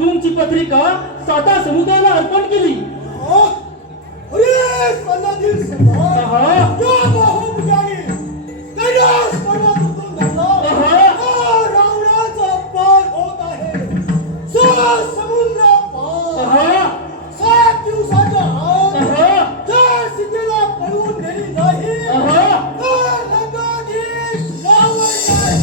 तुमची पत्रिका साता समुद्राला अर्पण केली. अरे सल्लाधीर साहेब, क्या बाहु जागे कैलास पर्वतातून धरला रावणाचा पार होत आहे. समुद्र पार 7 दिवसाच्या आत जर सीतेला पळवून नेली नाही तर लंकाधीश रावण नाही.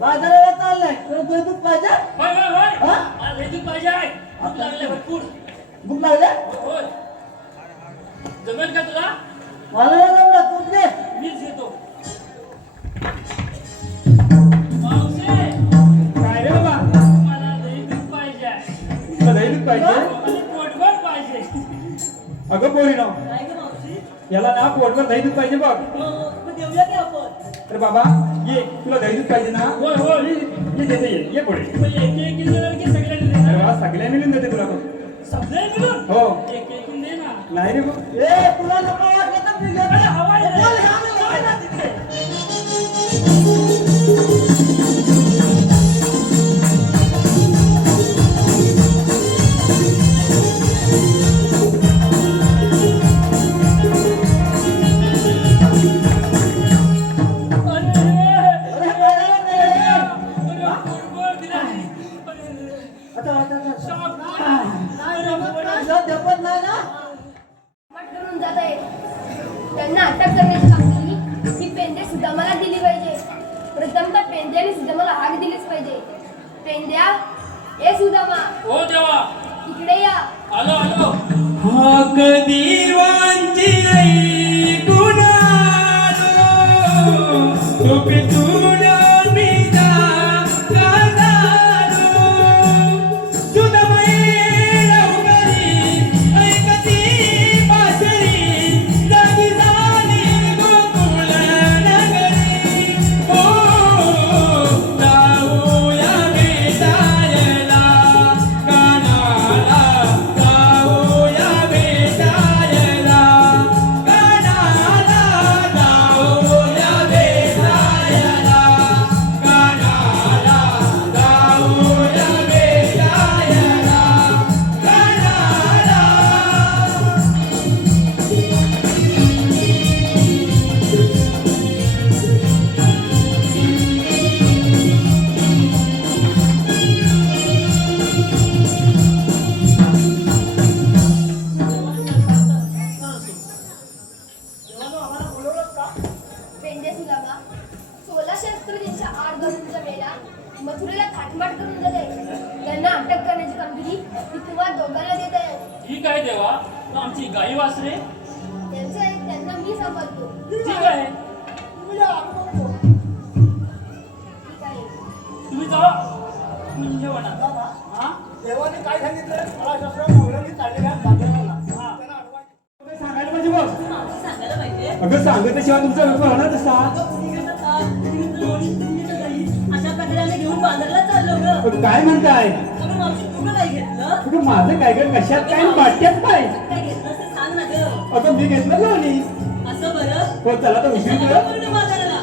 बाजाराला चाललाय तर दूध पाहिजे. होय होय होय मला दूध पाहिजे आहे. भूक लागले भरपूर. भूक लागल्या होय जमेल का तुला? मला नाही जमलं, तूच दे. मीच घेतो. मावशी काय रे बाबा? मला दही दूध पाहिजे आहे. तुला दही दूध पाहिजे? आणि पोटभर पाहिजे. अगं पोरीनो, काय ग मावशी? याला ना पोटभर दही दूध पाहिजे बघ. मग देऊया की आपण? तर बाबा ये, तुला दही दूध पाहिजे ना? होय होय ये देते, ये पुढे. मग एक देणार की सगळ्यांनी अरे देणार? वा, सगळ्यांनी मिळून देते तुला बघ. सगळे मिळून हो. एक दे ना. नाही रे बघ. ए तुला नको वाटलं तर मी अरे हवा आहे रे. चल, ह्या मला चल ना वाटलं. तिथे. त्यांना अटक करण्याची कामगिरी ही पेंदे सुदामाला दिली पाहिजे. प्रथमतः पेंद्याने सुदामाला हाक दिलीच पाहिजे. पेंद्या, ए सुदामा, हो देवा. इकडे या. आलो आलो. हाक दिवांची ऐकून आलो, झोपेतून निजा काढालो. सुदामाई लवकरी ऐकती बासरी, जागी झाली गोकुळ नगरी. हो जाऊया भेटायला कानाला, जाऊया भेटायला कानाला, जाऊया भेटायला कानाला, जाऊया भेटायला कानाला. पेंद्या सुदामा, 1600 त्यांच्या आड घालूनच्या वेळेला मथुरेला थाटमाट करून जात आहे. त्यांना अटक करण्याची कामगिरी ही तुम्हाला दोघांना देत आहे. ठीक आहे देवा. मग आमची गाई वासरे? त्यांचं आहे त्यांना मी सांभाळतो. ठीक आहे. ठीक आहे. तुम्ही जावा. तुम्ही जेवा ना. हा? देवाने काय सांगितलं? मला शास्त्र मोगलांनी चाललेल्या बाजाराला त्यांना अडवायचं. सांगायला पाहिजे बघ. मावशी सांगायला पाहिजे. अगं सांगितल्याशिवाय तुमचा व्यवहार होणार कसा? अशा प्रकारे आम्ही घेऊन बाजारला चाललो ग. पण काय म्हणताय? अगं मावशी तू काय घेतलं? अगं माझं काय ग, कशात काय वाट्यात काय? काय घेतलं ते सांग ना ग. अगं मी घेतलं लोणी. असं बरं हो चला तर उशीर चला कर. पूर्ण बाजाराला.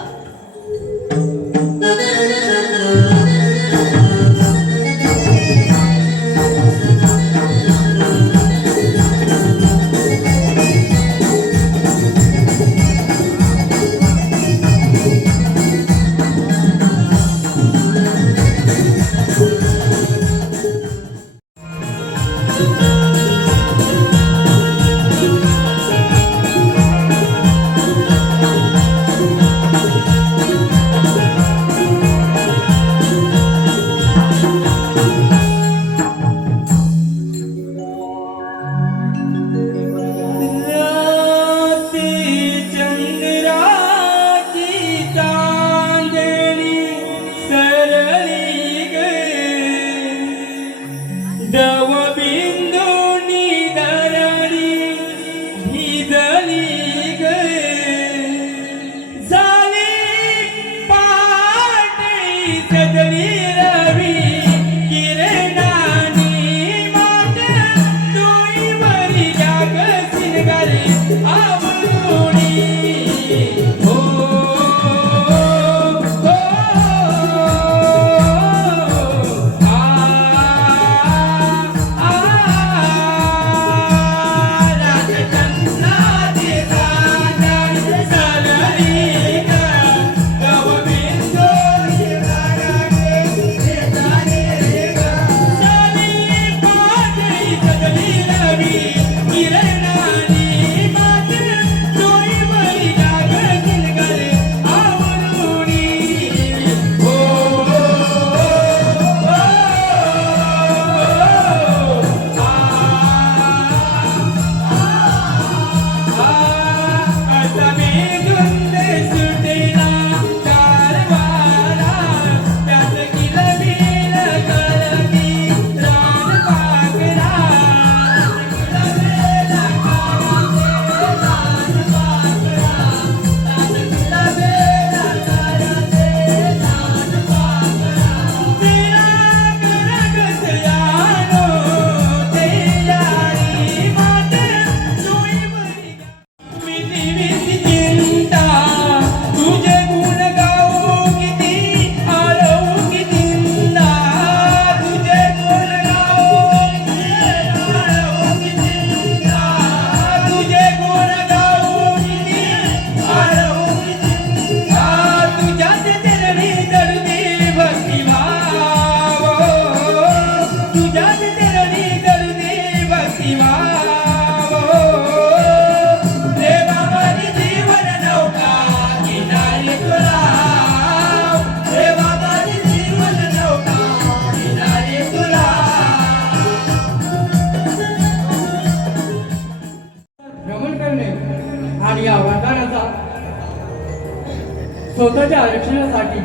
स्वतःच्या आरक्षणासाठी,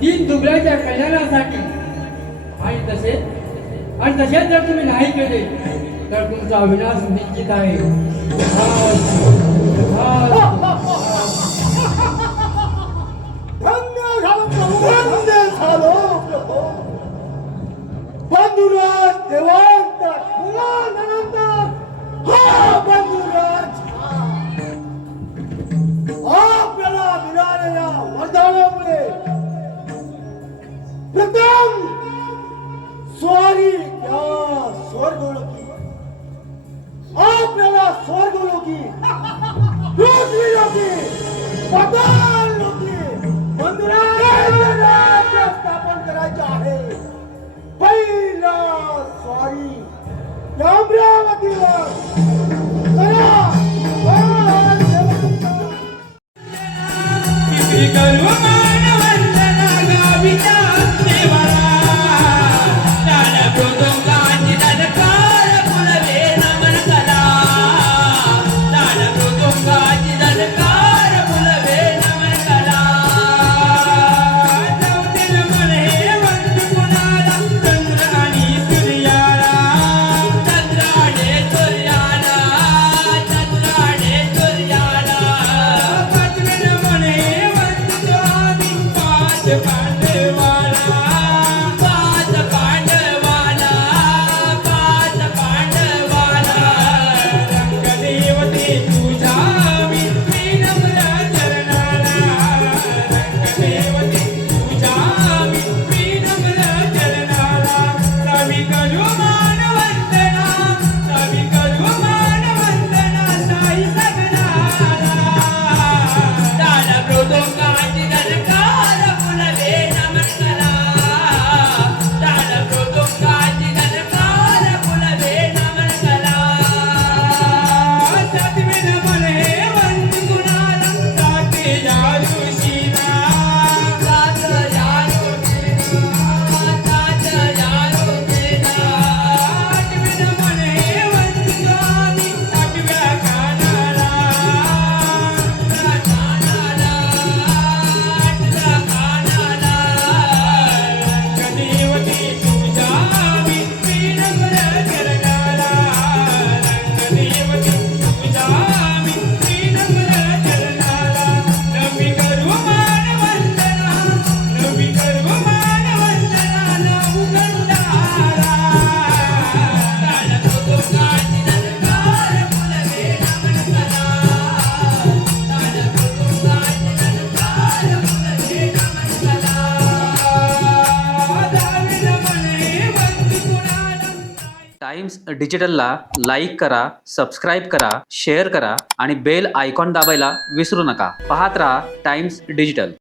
दीन दुबळ्याच्या कल्याणासाठी आणि तसेच जर तुम्ही नाही केले तर तुमचा अविनाश निश्चित आहे. धन्य झालो प्रभू, धन्य झालो प्रभू. बंधुराज देवांत आनंद हा बंधुराज आपल्याला मिळालेल्या वरदानामुळे प्रथम स्वारी त्या स्वर्गलोकी, आपल्याला स्वर्गलोकी, पृथ्वीलोकी, पाताळलोकी बंधुराज राज्य स्थापन करायचे आहे. पहिला स्वारी या अमरावतीवर चला. टाइम्स डिजिटलला लाईक करा, सबस्क्राईब करा, शेअर करा आणि बेल आयकॉन दाबायला विसरू नका. पाहत रहा टाइम्स डिजिटल.